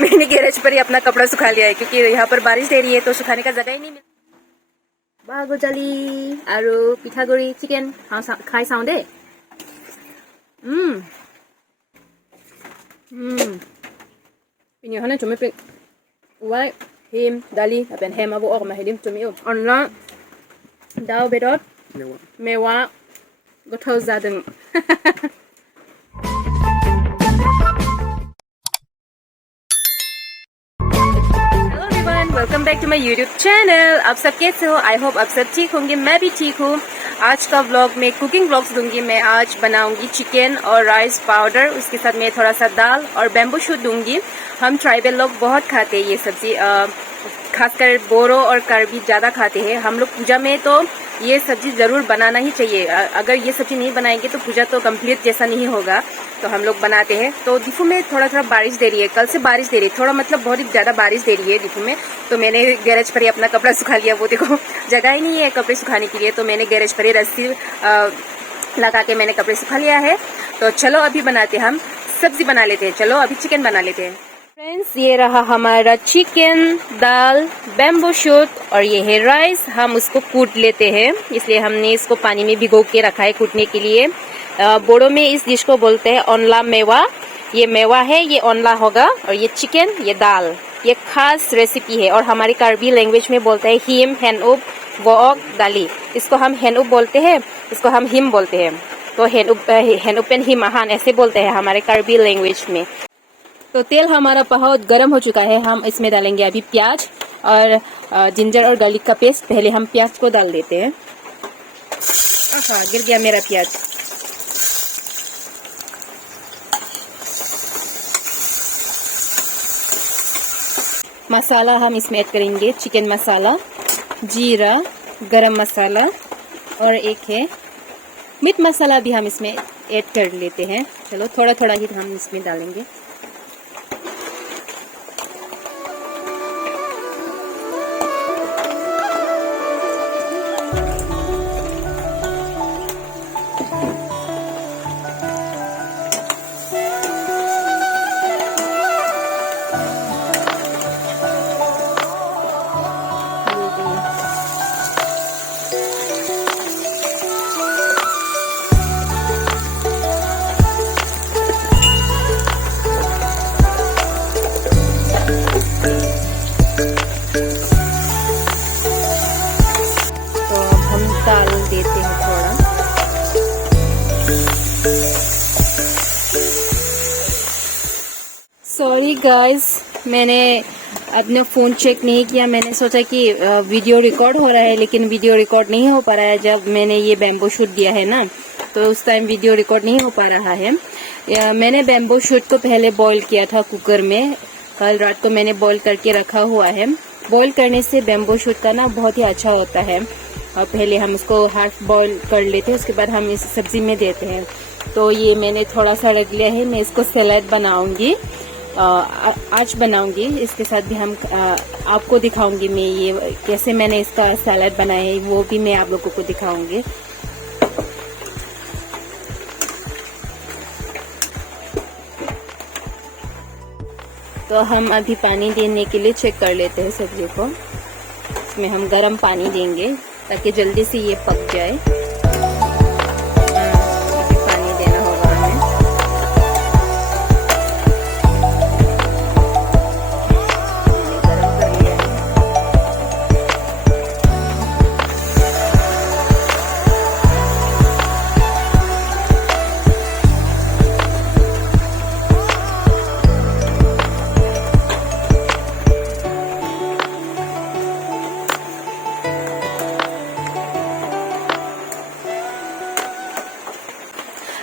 मैंने गैरेज पर ही अपना कपड़ा सुखा लिया है क्योंकि यहाँ पर बारिश दे रही है तो सुखाने का जगह ही नहीं मिलता। बागोजाली आरो पिठागुड़ी चिकेन खाई चाওঁ दे। Ini hanya cuma uai him dali aben hem abu ok mahidim cumi u. Onna daw bedot mewa gothau zadeng. Hello everyone, welcome back to my YouTube channel. आप सब कैसे हो? I hope आप सब ठीक होंगे, मैं भी ठीक हूँ। आज का व्लॉग में कुकिंग व्लॉग्स दूंगी। मैं आज बनाऊंगी चिकन और राइस पाउडर, उसके साथ मैं थोड़ा सा दाल और बैम्बू शूट दूंगी। हम ट्राइबल लोग बहुत खाते हैं ये सब्जी, खासकर बोरो और कार्बी ज्यादा खाते हैं। हम लोग पूजा में तो ये सब्जी जरूर बनाना ही चाहिए। अगर ये सब्जी नहीं बनाएंगे तो पूजा तो कंप्लीट जैसा नहीं होगा, तो हम लोग बनाते हैं। तो दिफू में थोड़ा थोड़ा बारिश दे रही है, कल से बारिश दे रही है, थोड़ा मतलब बहुत ही ज्यादा बारिश दे रही है दिफू में। तो मैंने गैरेज पर ही अपना कपड़ा सुखा लिया। वो देखो जगह ही नहीं है कपड़े सुखाने के लिए, तो मैंने गैरेज पर ही रस्सी लगा के मैंने कपड़े सुखा लिया है। तो चलो अभी बनाते हैं, हम सब्जी बना लेते हैं। चलो अभी चिकन बना लेते हैं। फ्रेंड्स, ये रहा हमारा चिकन, दाल, बैम्बू शूट और ये है राइस। हम उसको कूट लेते हैं, इसलिए हमने इसको पानी में भिगो के रखा है कूटने के लिए। बोडो में इस डिश को बोलते हैं ओनला मेवा। ये मेवा है, ये ओनला होगा। और ये चिकन, ये दाल, ये खास रेसिपी है। और हमारी कार्बी लैंग्वेज में बोलते हैं हिम हेनुप वोक दाली। इसको हम हेनुप बोलते हैं, इसको हम हिम बोलते हैं। तो हेनुपेन हिमाहान ऐसे बोलते हैं हमारे कार्बी लैंग्वेज में। तो तेल हमारा बहुत गर्म हो चुका है। हम इसमें डालेंगे अभी प्याज और जिंजर और गार्लिक का पेस्ट। पहले हम प्याज को डाल देते हैं। गिर गया मेरा प्याज। मसाला हम इसमें ऐड करेंगे, चिकन मसाला, जीरा, गरम मसाला और एक है मीट मसाला भी हम इसमें ऐड कर लेते हैं। चलो थोड़ा थोड़ा ही हम इसमें डालेंगे। सॉरी गाइस, मैंने अपने फ़ोन चेक नहीं किया। मैंने सोचा कि वीडियो रिकॉर्ड हो रहा है, लेकिन वीडियो रिकॉर्ड नहीं हो पा रहा है। जब मैंने ये बैम्बू शूट दिया है ना, तो उस टाइम वीडियो रिकॉर्ड नहीं हो पा रहा है। मैंने बैम्बू शूट को पहले बॉईल किया था कुकर में। कल रात को मैंने बॉईल करके रखा हुआ है। बॉईल करने से बैम्बू शूट का ना बहुत ही अच्छा होता है। और पहले हम उसको हाफ बॉईल कर लेते हैं, उसके बाद हम इस सब्जी में देते हैं। तो ये मैंने थोड़ा सा रख लिया है। मैं इसको सैलेड बनाऊंगी, आज बनाऊंगी। इसके साथ भी हम आपको दिखाऊंगी मैं ये कैसे मैंने इसका सैलेड बनाया है, वो भी मैं आप लोगों को दिखाऊंगी। तो हम अभी पानी देने के लिए चेक कर लेते हैं सब्जी को। इसमें हम गर्म पानी देंगे ताकि जल्दी से ये पक जाए।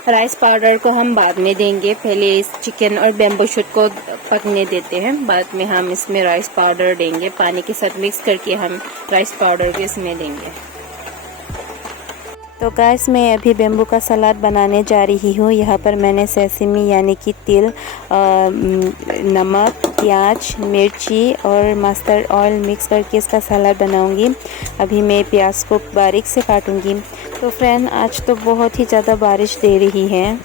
राइस पाउडर को हम बाद में देंगे, पहले इस चिकन और बैम्बू शूट को पकने देते हैं, बाद में हम इसमें राइस पाउडर देंगे। पानी के साथ मिक्स करके हम राइस पाउडर भी इसमें देंगे। तो गाइस, मैं अभी बैम्बू का सलाद बनाने जा रही हूँ। यहाँ पर मैंने सेसमी यानी कि तिल, नमक, प्याज, मिर्ची और मस्टर्ड ऑयल मिक्स करके इसका सलाद बनाऊंगी। अभी मैं प्याज को बारीक से काटूंगी। तो फ्रेंड, आज तो बहुत ही ज़्यादा बारिश दे रही है।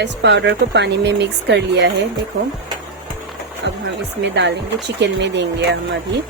राइस पाउडर को पानी में मिक्स कर लिया है। देखो अब हम इसमें डालेंगे, चिकन में देंगे हम अभी।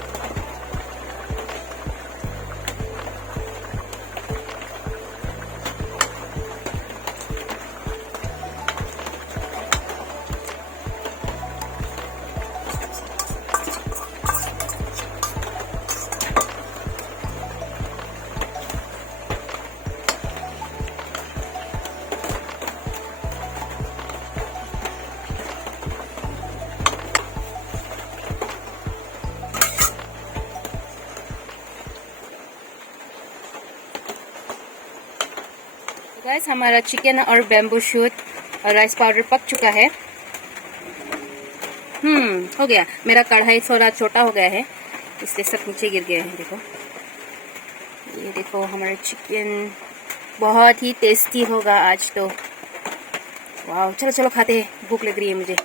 गाइस हमारा चिकन और बैम्बू शूट और राइस पाउडर पक चुका है। हो गया। मेरा कढ़ाई थोड़ा छोटा हो गया है, इसलिए सब नीचे गिर गए हैं। देखो ये देखो हमारा चिकन बहुत ही टेस्टी होगा आज तो। वाह, चलो चलो खाते हैं, भूख लग रही है मुझे।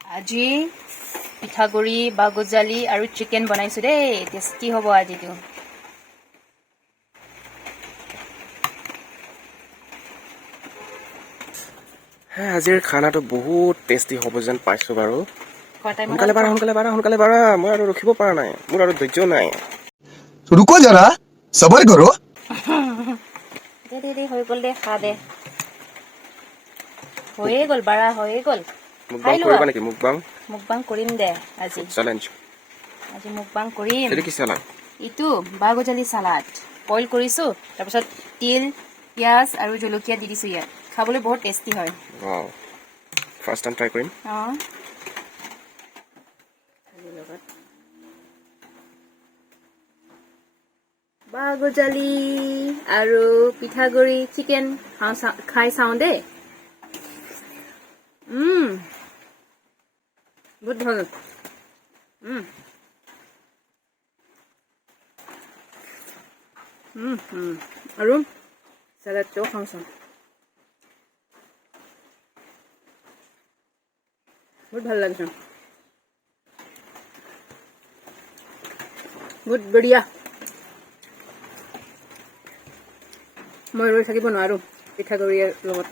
আজি পিঠাগুড়ি বাগুজালি আৰু চিকেন বনাইছো দেই। টেষ্টি হ'ব আজিটো। আজিৰ খানাটো বহুত টেষ্টি হ'ব যেন পাইছো বাৰু। সোনকালে বাঢ়া সোনকালে বাঢ়া সোনকালে বাঢ়া, মই আৰু ৰখিব পৰা নাই, মোৰ আৰু ধৈৰ্য নাই। रुको जरा सबर करो। দে হৈ গ'ল দে, খা দে। হৈয়ে গ'ল, বাঢ়া হৈয়ে গ'ল। মুকবাং কৰিবা নেকি? মুকবাং মুকবাং কৰিম দে আজি। চেলেঞ্জ আজি মুকবাং কৰিম। সেইটো কি চালা? ইটো বাগুজালি চালাড বইল কৰিছো, তাৰপিছত তিল পিঁয়াজ আৰু জলকীয়া দি দিছো ইয়াত। খাবলৈ বহুত টেষ্টি হয়। ৱাও, ফাৰ্ষ্ট টাইম ট্ৰাই কৰিম। বাগুজালি আৰু পিঠাগুড়ি চিকেন খাই চাওঁ দেই। বহুত ভাল। আৰু চালাডটো খাওঁ চাওঁ। बहुत ভাল লাগিছে, বহুত বঢ়িয়া। মই ৰৈ থাকিব নোৱাৰো পিঠাগুড়িৰ লগত।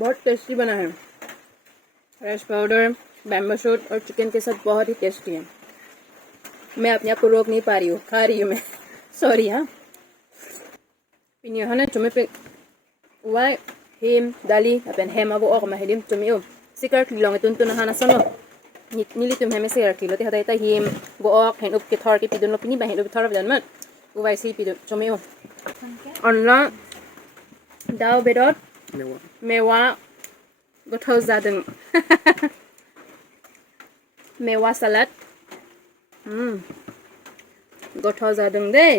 बहुत टेस्टी बना है। राइस पाउडर, बैम्बू शूट और चिकन के साथ बहुत ही टेस्टी है। मैं अपने आप को रोक नहीं पा रही हूँ, खा रही हूँ मैं। सॉरी हाँ। Pinyahan cumi pe wai him dali apen hem abo ok mahilim cumi sikar kilong itun tun hana sono nili tum heme sikar kilo te hata him bo ok hen up ke thor ke pidun pini ba hen up thor dan man wai si pidun cumi onla dao bedot mewa gothau zadeng mewa salad gothau zadeng deh